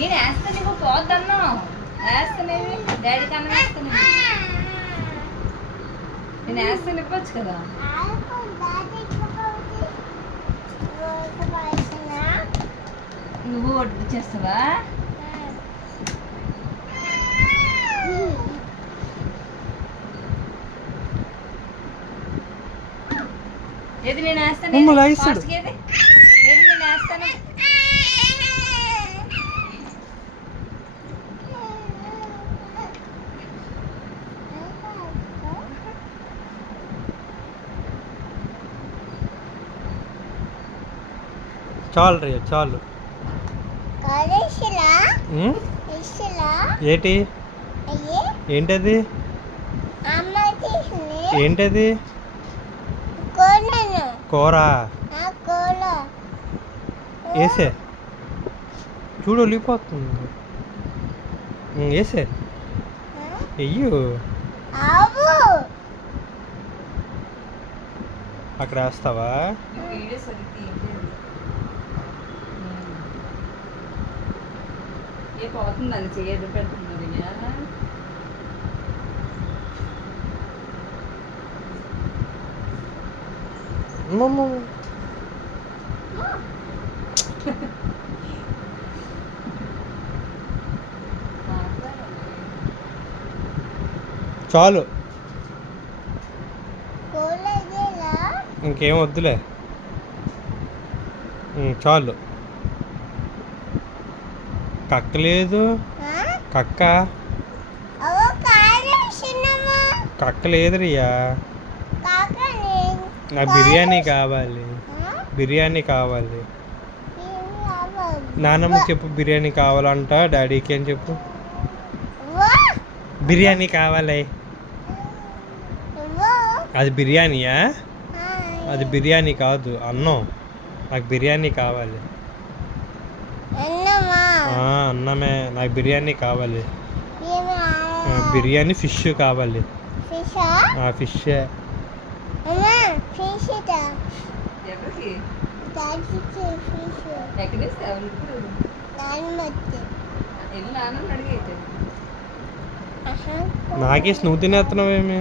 నేను వేస్తా, నీకు పోద్దన్నా వేస్తానేవి డాడీ కన్నా వేస్తాను. నేను వేస్తాను ఇవ్వచ్చు కదా. నువ్వు వడ్డీ చేస్తావా? ఏది నేను వేస్తాను, ఏది నేను వేస్తాను. చాలు రే చాలు. ఏంటి ఏంటది ఏంటది? కూర వేసే చూడు వెళ్ళిపోతుంది. వేసే వెయ్యు అక్కడ వేస్తావా? పోతుందని చేయదు పెడుతున్నది. చాలు ఇంకేం వద్దులే, చాలు. కక్క లేదు, కక్క కక్క లేదు రియా. నాకు బిర్యానీ కావాలి, బిర్యానీ కావాలి. నాన్నమ్మ చెప్పు బిర్యానీ కావాలంట, డాడీకి అని చెప్పు బిర్యానీ కావాలి. అది బిర్యానీయా? అది బిర్యానీ కాదు, అన్నం. నాకు బిర్యానీ కావాలి. అన్నమే, నాకు బిర్యానీ కావాలి. బిర్యానీ ఫిష్ కావాలి. ఫిష్ నాకేసి నువ్వు తినేస్తున్నావేమి?